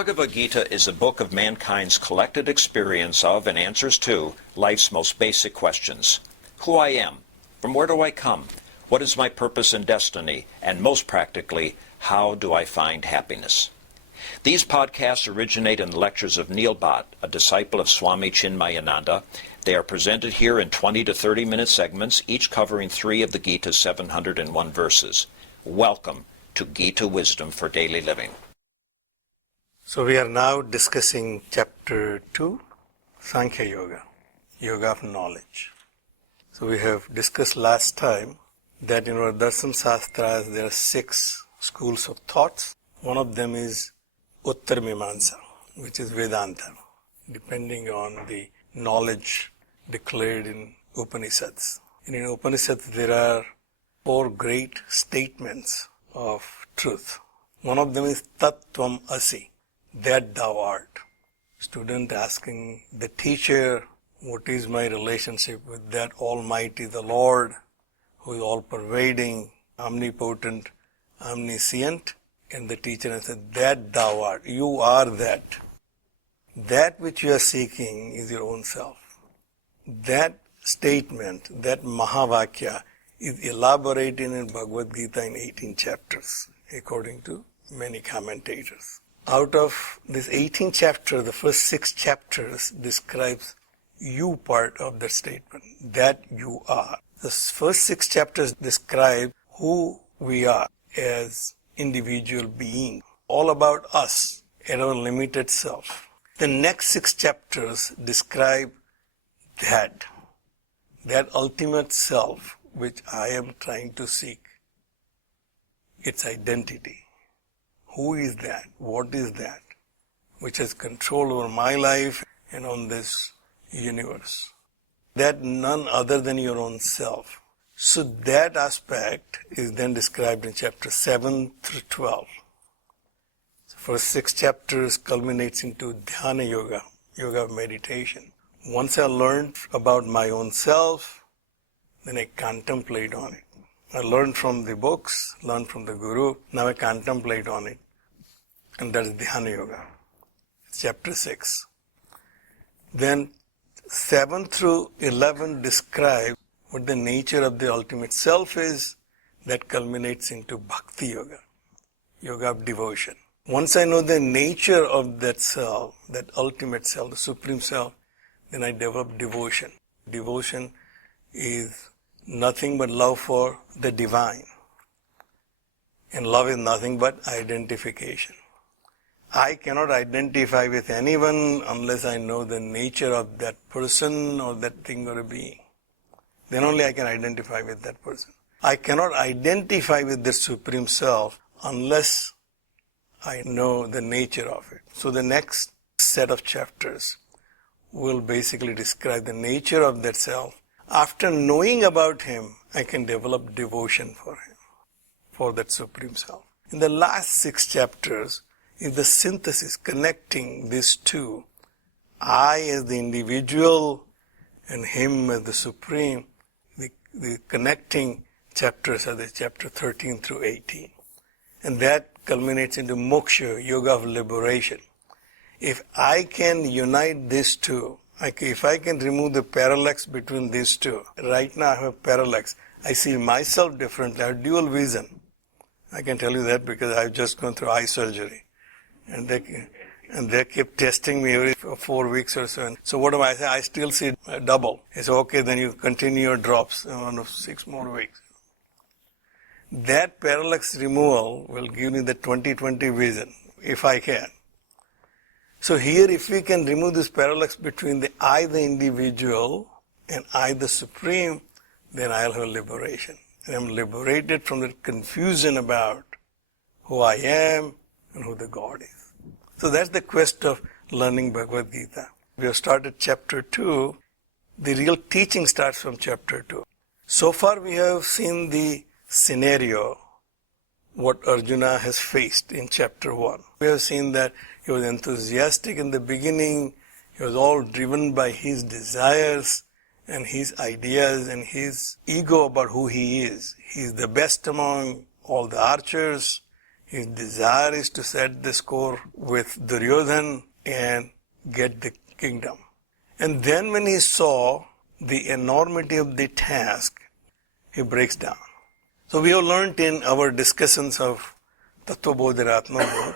Bhagavad Gita is a book of mankind's collected experience of and answers to life's most basic questions. Who I am, from where do I come, what is my purpose and destiny, and most practically, how do I find happiness? These podcasts originate in the lectures of Neil Bhatt, a disciple of Swami Chinmayananda. They are presented here in 20 to 30-minute segments, each covering 3 of the Gita's 701 verses. Welcome to Gita Wisdom for Daily Living. So we are now discussing Chapter 2, Sankhya Yoga, Yoga of Knowledge. So we have discussed last time that in our Darshan Shastras there are 6 schools of thoughts. One of them is Uttar Mimamsa, which is Vedanta, depending on the knowledge declared in Upanishads. And in Upanishads there are 4 great statements of truth. One of them is Tat Tvam Asi, that thou art. Student asking the teacher, what is my relationship with that Almighty, the Lord, who is all-pervading, omnipotent, omniscient? And the teacher answered, that thou art. You are that. That which you are seeking is your own self. That statement, that Mahavakya, is elaborated in Bhagavad Gita in 18 chapters, according to many commentators. Out of this 18 chapters, the first 6 chapters describes you part of that statement, that you are. The first 6 chapters describe who we are as individual beings, all about us and our limited self. The next 6 chapters describe that ultimate self which I am trying to seek, its identity. Who is that? What is that? Which has control over my life and on this universe. That none other than your own self. So that aspect is then described in chapter 7 through 12. The first 6 chapters culminates into Dhyana Yoga, Yoga of meditation. Once I learned about my own self, then I contemplate on it. I learned from the books, learned from the Guru, now I contemplate on it. And that is Dhyana Yoga. Chapter 6. Then 7 through 11 describe what the nature of the ultimate self is. That culminates into Bhakti Yoga, Yoga of devotion. Once I know the nature of that self, that ultimate self, the supreme self, then I develop devotion. Devotion is nothing but love for the divine. And love is nothing but identification. I cannot identify with anyone unless I know the nature of that person or that thing or a being. Then only I can identify with that person. I cannot identify with the Supreme Self unless I know the nature of it. So the next set of chapters will basically describe the nature of that Self. After knowing about him, I can develop devotion for him, for that Supreme Self. In the last 6 chapters is the synthesis connecting these two. I as the individual and him as the Supreme. The connecting chapters are the chapter 13 through 18. And that culminates into moksha, yoga of liberation. If I can unite these two, if I can remove the parallax between these two, right now I have a parallax. I see myself differently. I have dual vision. I can tell you that because I've just gone through eye surgery. And they keep testing me every 4 weeks or so. And so what do I say? I still see double. It's okay, then you continue your drops on 6 more weeks. That parallax removal will give me the 20/20 vision, if I can. So here, if we can remove this parallax between the I, the individual, and I, the Supreme, then I'll have liberation. And I'm liberated from the confusion about who I am and who the God is. So that's the quest of learning Bhagavad Gita. We have started chapter 2. The real teaching starts from chapter 2. So far we have seen the scenario, what Arjuna has faced in chapter 1. We have seen that he was enthusiastic in the beginning. He was all driven by his desires and his ideas and his ego about who he is. He is the best among all the archers. His desire is to set the score with Duryodhan and get the kingdom. And then when he saw the enormity of the task, he breaks down. So we have learned in our discussions of Tattva Bodh and Atma Bodh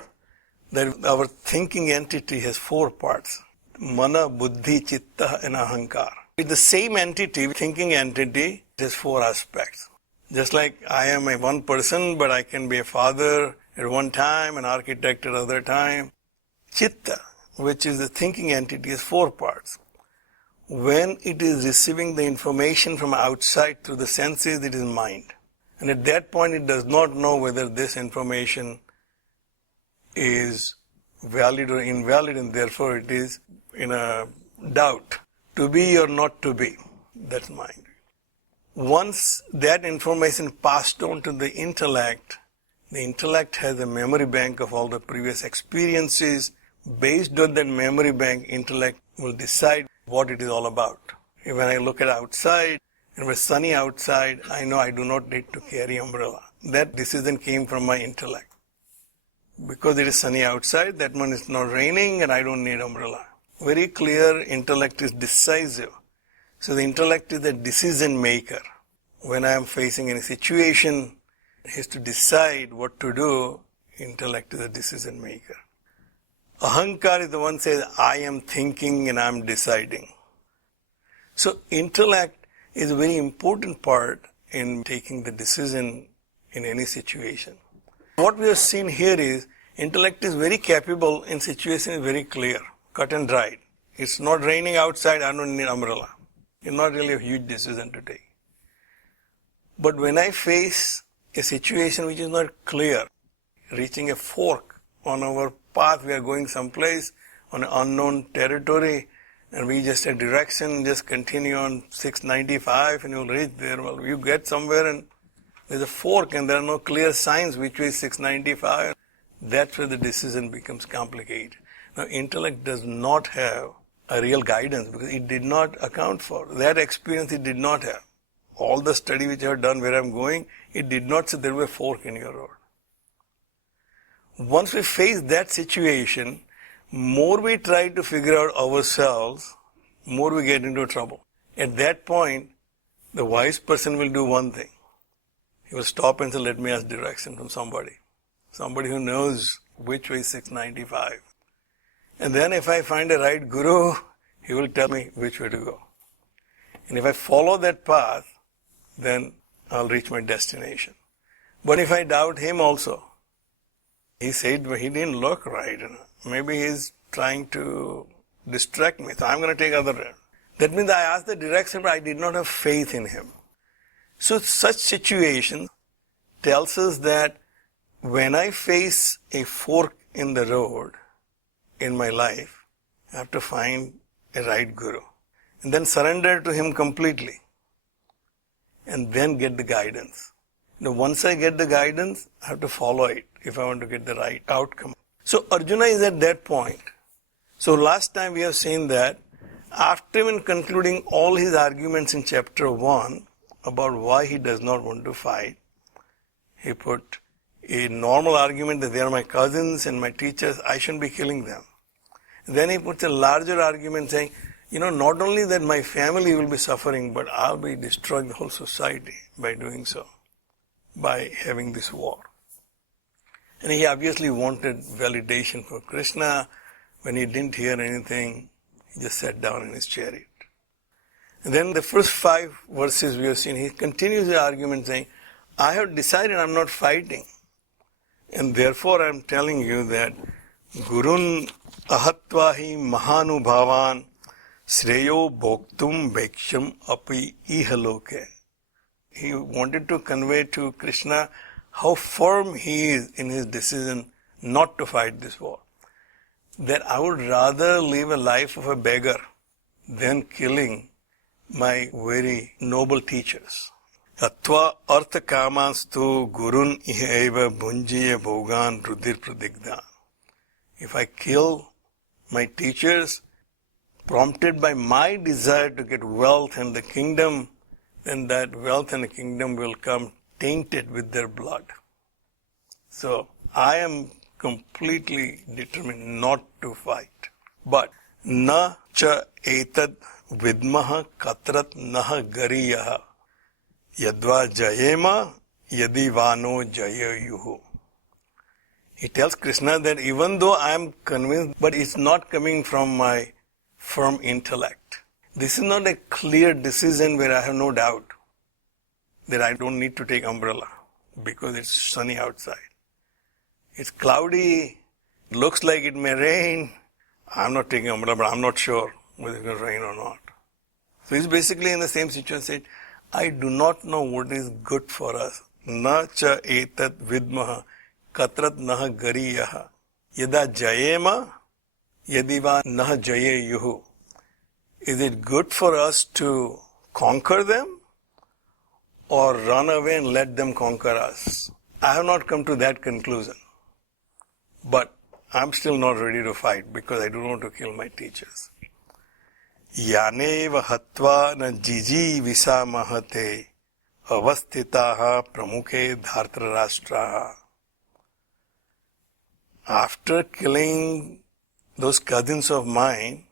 that our thinking entity has four parts: Mana, Buddhi, Chitta and Ahamkara. With the same entity, thinking entity, has four aspects. Just like I am a one person, but I can be a father at one time, an architect at other time. Chitta, which is the thinking entity, has four parts. When it is receiving the information from outside through the senses, it is mind. And at that point, it does not know whether this information is valid or invalid, and therefore it is in a doubt, to be or not to be. That's mind. Once that information passed on to the intellect has a memory bank of all the previous experiences. Based on that memory bank, intellect will decide what it is all about. When I look at outside, and it's sunny outside, I know I do not need to carry umbrella. That decision came from my intellect. Because it is sunny outside, that means it's not raining and I don't need umbrella. Very clear, intellect is decisive. So the intellect is the decision maker. When I am facing any situation, it has to decide what to do. Intellect is the decision maker. Ahamkara is the one who says, I am thinking and I am deciding. So intellect is a very important part in taking the decision in any situation. What we have seen here is, intellect is very capable in situation is very clear, cut and dried. It's not raining outside, I don't need umbrella. It's not really a huge decision to take. But when I face a situation which is not clear, reaching a fork on our path, we are going someplace on an unknown territory, and we just a direction, just continue on 695 and you'll reach there. Well, you get somewhere and there's a fork and there are no clear signs which way is 695. That's where the decision becomes complicated. Now, intellect does not have a real guidance because it did not account for. That experience it did not have. All the study which I have done where I'm going, it did not say there was a fork in your road. Once we face that situation, more we try to figure out ourselves, more we get into trouble. At that point, the wise person will do one thing. He will stop and say, let me ask direction from somebody. Somebody who knows which way is 695. And then if I find a right guru, he will tell me which way to go. And if I follow that path, then I'll reach my destination. But if I doubt him also, he said he didn't look right. Maybe he's trying to distract me, so I'm going to take other route. That means I asked the direction, but I did not have faith in him. So such situation tells us that when I face a fork in the road in my life, I have to find a right guru. And then surrender to him completely. And then get the guidance. Now, once I get the guidance, I have to follow it if I want to get the right outcome. So Arjuna is at that point. So last time we have seen that after even concluding all his arguments in chapter 1 about why he does not want to fight, he put a normal argument that they are my cousins and my teachers, I shouldn't be killing them. Then he puts a larger argument saying, not only that my family will be suffering, but I'll be destroying the whole society by doing so, by having this war. And he obviously wanted validation for Krishna. When he didn't hear anything, he just sat down in his chariot. And then the first 5 verses we have seen, he continues the argument saying, I have decided I'm not fighting. And therefore I am telling you that Gurun ahatvahi mahanubhavan Sreyo bhoktum bheksham api ihaloke. He wanted to convey to Krishna how firm he is in his decision not to fight this war. That I would rather live a life of a beggar than killing my very noble teachers. Atva artha kamastu gurun ihaiva bhunjiya bhogan rudir pradigda. If I kill my teachers, prompted by my desire to get wealth and the kingdom, then that wealth and the kingdom will come tainted with their blood. So I am completely determined not to fight. But na cha etad vidmaha katrat naha gariyaha yadva jayema yadivano jayayuhu. He tells Krishna that even though I am convinced, but it's not coming from my firm intellect. This is not a clear decision where I have no doubt that I don't need to take umbrella because it's sunny outside. It's cloudy, looks like it may rain. I'm not taking umbrella, but I'm not sure whether it's going to rain or not. So he's basically in the same situation. I do not know what is good for us. Na cha etat vidmaha katrat naha gariyaha yada jayema yadiva naha jayayuhu. Is it good for us to conquer them or run away and let them conquer us? I have not come to that conclusion. But I'm still not ready to fight because I don't want to kill my teachers. Yaneva hatva na jiji visa mahate avastitaha pramukhe dhartra rashtraha. After killing those cousins of mine,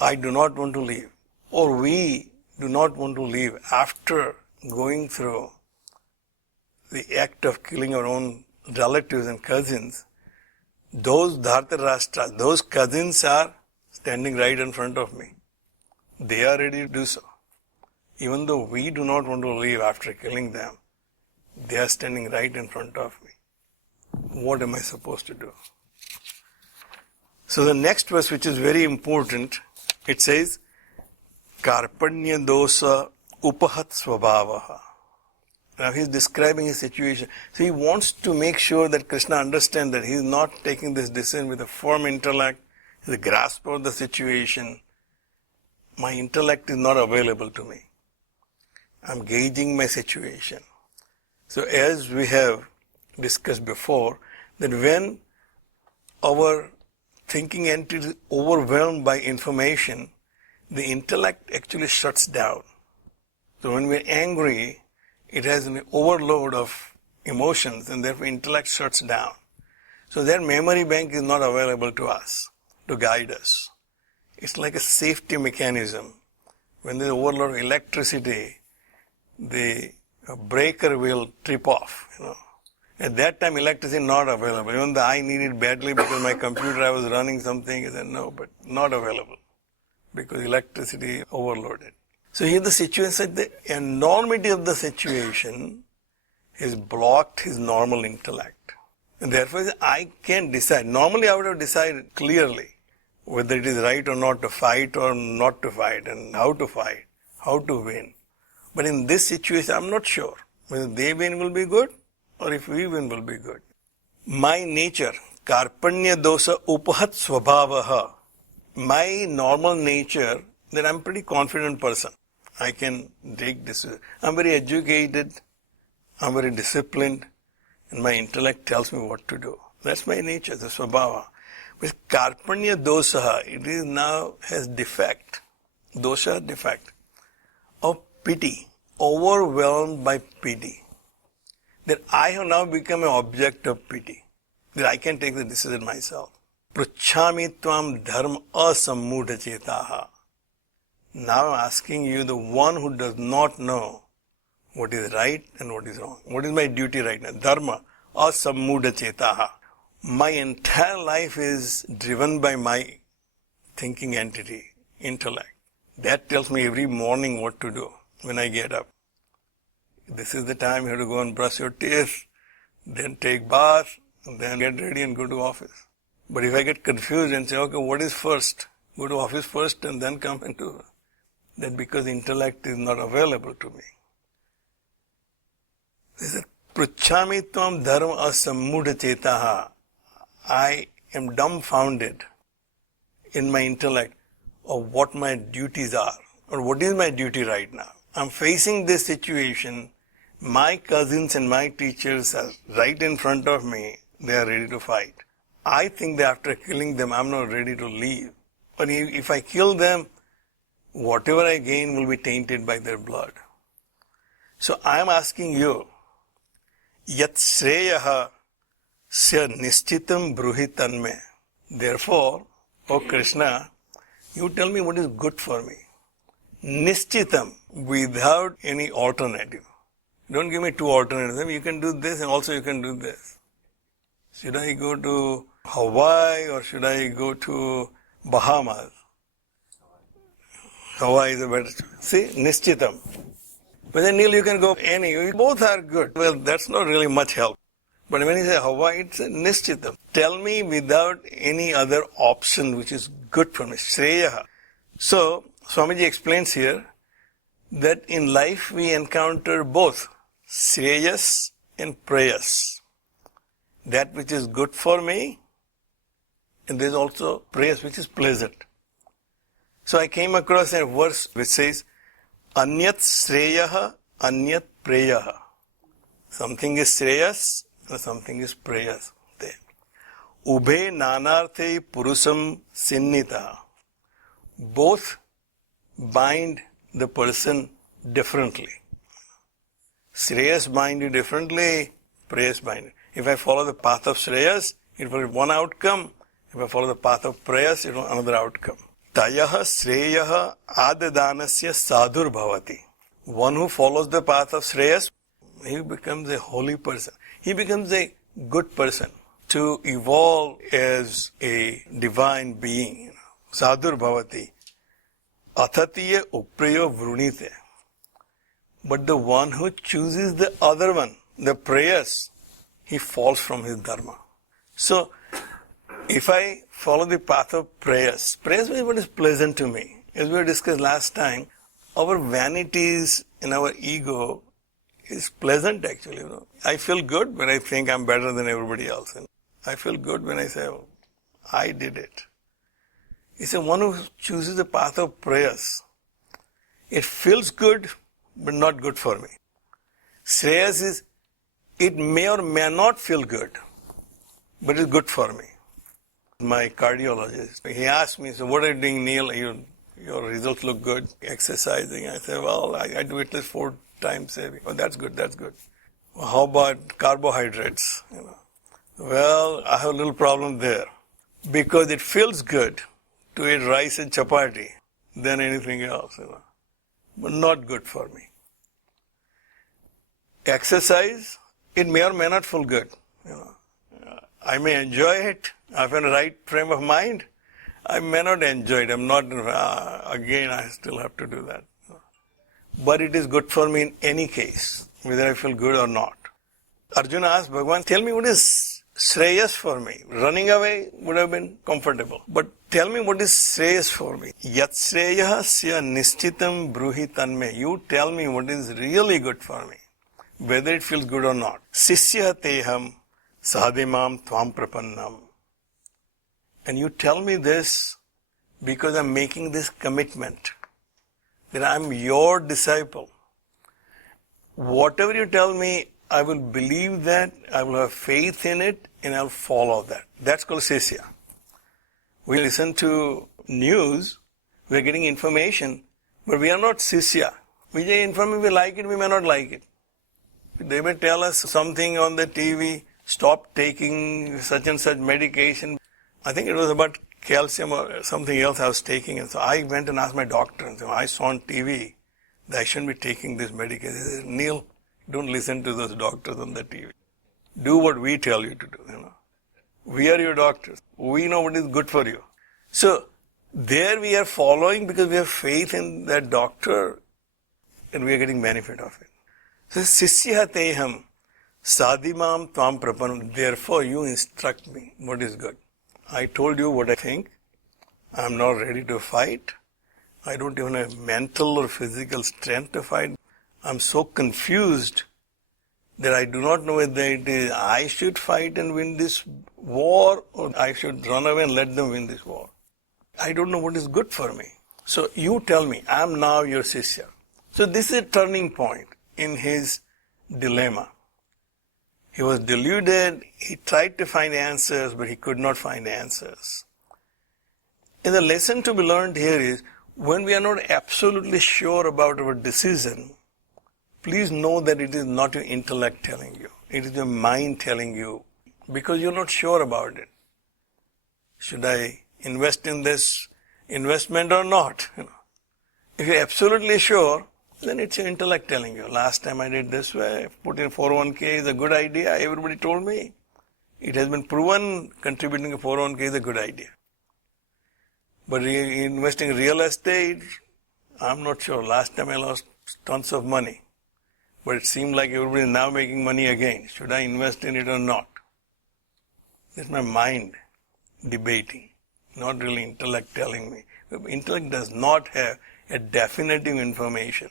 I do not want to leave, or we do not want to leave after going through the act of killing our own relatives and cousins. Those Dhartarashtra, those cousins are standing right in front of me. They are ready to do so. Even though we do not want to leave after killing them, they are standing right in front of me. What am I supposed to do? So the next verse, which is very important, it says, Karpanya dosa upahat svabhavaha. Now he is describing his situation. So he wants to make sure that Krishna understands that he is not taking this decision with a firm intellect, the grasp of the situation. My intellect is not available to me. I'm gauging my situation. So as we have discussed before, that when our thinking entity is overwhelmed by information, the intellect actually shuts down. So when we're angry, it has an overload of emotions and therefore intellect shuts down. So that memory bank is not available to us to guide us. It's like a safety mechanism. When there's overload of electricity, the breaker will trip off. At that time, electricity is not available. Even though I need it badly because my computer, I was running something, I said no, but not available because electricity overloaded. So here the situation, the enormity of the situation has blocked his normal intellect. And therefore, I can't decide. Normally, I would have decided clearly whether it is right or not to fight or not to fight, and how to win. But in this situation, I'm not sure whether they win will be good or if we win will be good. My nature, karpanya dosa upahat svabhavaha, my normal nature, that I'm a pretty confident person. I can take this. I'm very educated, I'm very disciplined, and my intellect tells me what to do. That's my nature, the svabhava. With karpanya dosa, it is now has defect, dosha, defect, of pity, overwhelmed by pity. That I have now become an object of pity, that I can take the decision myself. Pruchhami tvam dharma asammudha chetaha. Now I'm asking you, the one who does not know what is right and what is wrong. What is my duty right now? Dharma asammudha chetaha. My entire life is driven by my thinking entity, intellect. That tells me every morning what to do when I get up. This is the time you have to go and brush your teeth, then take bath, and then get ready and go to office. But if I get confused and say, okay, what is first? Go to office first and then come into that, because intellect is not available to me. He said, Pruchhami tvam dharma asammudha chetaha. I am dumbfounded in my intellect of what my duties are, or what is my duty right now. I'm facing this situation. My cousins and my teachers are right in front of me. They are ready to fight. I think that after killing them, I'm not ready to leave. But if I kill them, whatever I gain will be tainted by their blood. So I'm asking you, yat shreyaha sya nishchitam bruhi tanme. Therefore, O Krishna, you tell me what is good for me. Nishchitam, without any alternative. Don't give me two alternatives. You can do this and also you can do this. Should I go to Hawaii or should I go to Bahamas? Hawaii is a better choice. See, nishchitam. But then Neil, you can go any. Both are good. Well, that's not really much help. But when you say Hawaii, it's a nishchitam. Tell me without any other option which is good for me. Shreyaha. So, Swamiji explains here that in life we encounter both Shreyas and Prayas. That which is good for me, and there's also Prayas which is pleasant. So I came across a verse which says, Anyat Shreyaha, Anyat Preyaha. Something is Shreyas and something is Prayas. Ubhe nanarthe purusam sinnita. Both bind the person differently. Shreyas bind you differently, Prayas bind you. If I follow the path of Shreyas, it will be one outcome. If I follow the path of Prayas, it will be another outcome. Tayaha Shreyaha Adadanasya Sadhur Bhavati. One who follows the path of Shreyas, he becomes a holy person. He becomes a good person to evolve as a divine being. Sadhur Bhavati. Athatiya Uprayo Vrunite. But the one who chooses the other one, the Prayas, he falls from his dharma. So, if I follow the path of Prayas is what is pleasant to me. As we discussed last time, our vanities and our ego is pleasant actually. I feel good when I think I'm better than everybody else. I feel good when I say, oh, I did it. It's the one who chooses the path of Prayas. It feels good, but not good for me. Shreyas is, it may or may not feel good, but it's good for me. My cardiologist, he asked me, so what are you doing, Neil? Your results look good, exercising. I said, well, I do at least 4 times a week. Oh, that's good, that's good. Well, how about carbohydrates? Well, I have a little problem there. Because it feels good to eat rice and chapati than anything else, but not good for me. Exercise, it may or may not feel good. I may enjoy it. I have a right frame of mind. I may not enjoy it. I'm not, again, I still have to do that. But it is good for me in any case, whether I feel good or not. Arjuna asked Bhagavan, tell me what is Shreyas for me. Running away would have been comfortable. But tell me what is Shreyas for me. Yat Shreyaha sya nishchitam bruhi tanme. You tell me what is really good for me, whether it feels good or not. Sisya teham sadimam tvam prapannam. And you tell me this because I'm making this commitment that I'm your disciple. Whatever you tell me, I will believe that, I will have faith in it, and I'll follow that. That's called Sisya. We listen to news, we're getting information, but we are not Sisya. We get information, we like it, we may not like it. They may tell us something on the TV, stop taking such and such medication. I think it was about calcium or something else I was taking, and so I went and asked my doctor, and so I saw on TV that I shouldn't be taking this medication. He said, Neil, don't listen to those doctors on the TV. Do what we tell you to do. We are your doctors. We know what is good for you. So there we are following because we have faith in that doctor and we are getting benefit of it. So Sisya teham sadimam tvam prapanam. Therefore you instruct me what is good. I told you what I think. I am not ready to fight. I don't even have mental or physical strength to fight. I am so confused that I do not know whether it is I should fight and win this war or I should run away and let them win this war. I don't know what is good for me. So you tell me, I am now your Sisya. So this is a turning point in his dilemma. He was deluded, he tried to find answers, but he could not find answers. And the lesson to be learned here is, when we are not absolutely sure about our decision, please know that it is not your intellect telling you. It is your mind telling you, because you're not sure about it. Should I invest in this investment or not? If you're absolutely sure, then it's your intellect telling you. Last time I did this way, put in 401k is a good idea. Everybody told me. It has been proven contributing to 401k is a good idea. But investing in real estate, I'm not sure. Last time I lost tons of money. But it seemed like everybody is now making money again. Should I invest in it or not? That's my mind debating, not really intellect telling me. Intellect does not have a definitive information.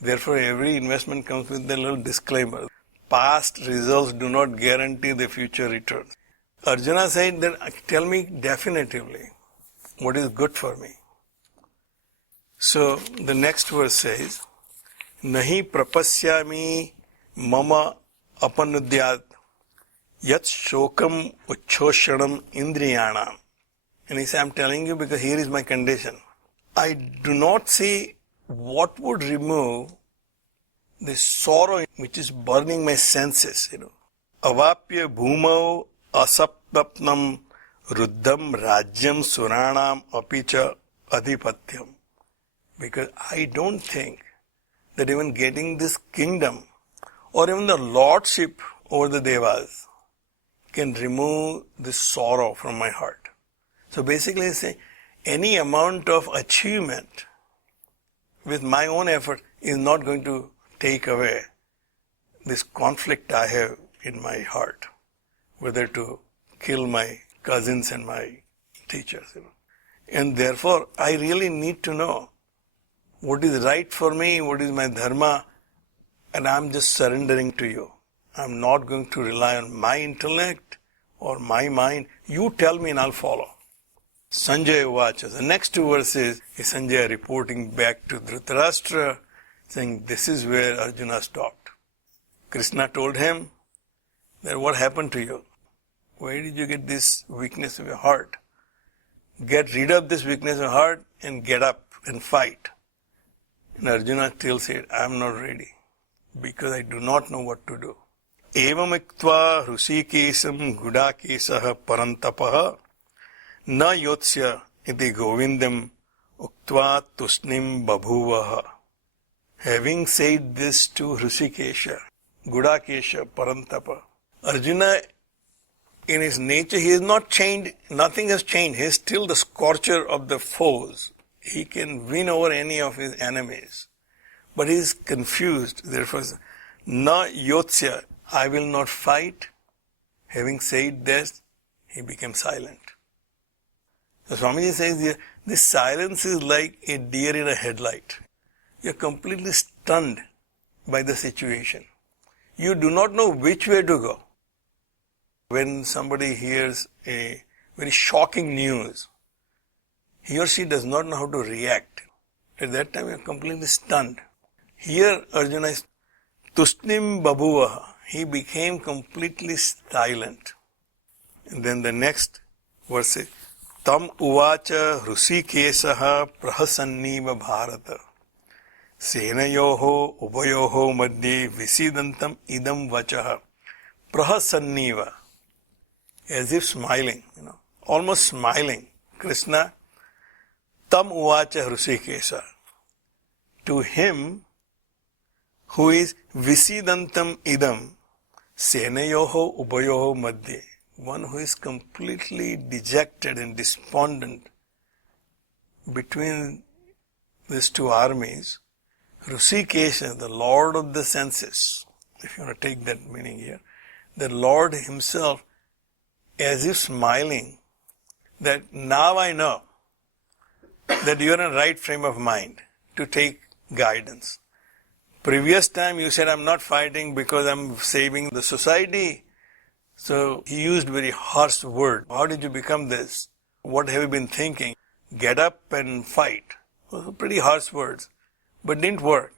Therefore, every investment comes with a little disclaimer. Past results do not guarantee the future returns. Arjuna said that, tell me definitively what is good for me. So, the next verse says, Nahi prapasyami mama apanudyat yat shokam uchchoshanam indriyanam. And he said, I'm telling you because here is my condition. I do not see what would remove the sorrow which is burning my senses. Avapya bhumau asaptapnam ruddham rajyam suranam apicha adhipatyam. Because I don't think that even getting this kingdom or even the lordship over the devas can remove the sorrow from my heart. So basically he's saying any amount of achievement with my own effort is not going to take away this conflict I have in my heart, whether to kill my cousins and my teachers. And therefore, I really need to know what is right for me, what is my dharma, and I'm just surrendering to you. I'm not going to rely on my intellect or my mind. You tell me and I'll follow. Sanjaya Vacha. The next two verses is Sanjaya reporting back to Dhritarashtra, saying this is where Arjuna stopped. Krishna told him that what happened to you? Where did you get this weakness of your heart? Get rid of this weakness of your heart and get up and fight. And Arjuna still said, I am not ready because I do not know what to do. Evamiktva hrusikesam gudakesaha parantapaha na yotsya iti govindam uktva tusnim babhuvaha. Having said this to Hrusikesha, Gudakesha, Parantapa, Arjuna, in his nature, he is not changed, nothing has changed. He is still the scorcher of the foes. He can win over any of his enemies. But he is confused. Therefore, na yotsya, I will not fight. Having said this, he became silent. So Swamiji says here, this silence is like a deer in a headlight. You're completely stunned by the situation. You do not know which way to go. When somebody hears a very shocking news, he or she does not know how to react. At that time, you're completely stunned. Here, Arjuna is Tusnim Babhuvaha. He became completely silent. And then the next verse is Tam uvacha Hrushikesaha prahasanniva bharata Senayoho uvayoho madhye visidantam idam vachaha prahasanniva. As if smiling, almost smiling. Krishna, tam uvacha Hrushikesa. To him who is visidantam idam senayoho uvayoho madhye. One who is completely dejected and despondent between these two armies, Hrushikesha, the Lord of the senses, if you want to take that meaning here, the Lord himself, as if smiling, that now I know that you are in the right frame of mind to take guidance. Previous time you said, I'm not fighting because I'm saving the society. So he used very harsh word. How did you become this? What have you been thinking? Get up and fight. Well, pretty harsh words, but didn't work.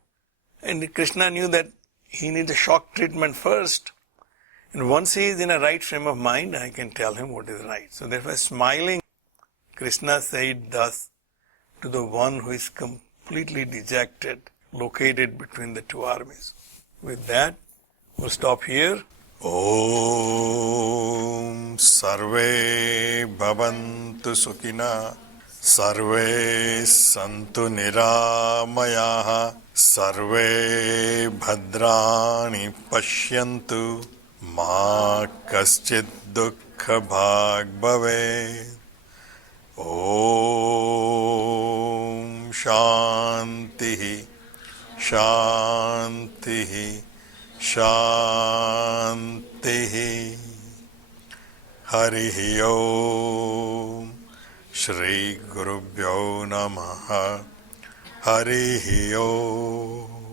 And Krishna knew that he needs a shock treatment first. And once he is in a right frame of mind, I can tell him what is right. So therefore, smiling, Krishna said thus to the one who is completely dejected, located between the two armies. With that, we'll stop here. Om Sarve Bhavantu Sukhina Sarve Santu Niramayaha Sarve Bhadrani Pashyantu Ma Kaschid Dukkha Bhag Bhave. Om Shanti Shanti Shanti. Harihi Om. Shri Gurubhyo Namaha. Harihi Om.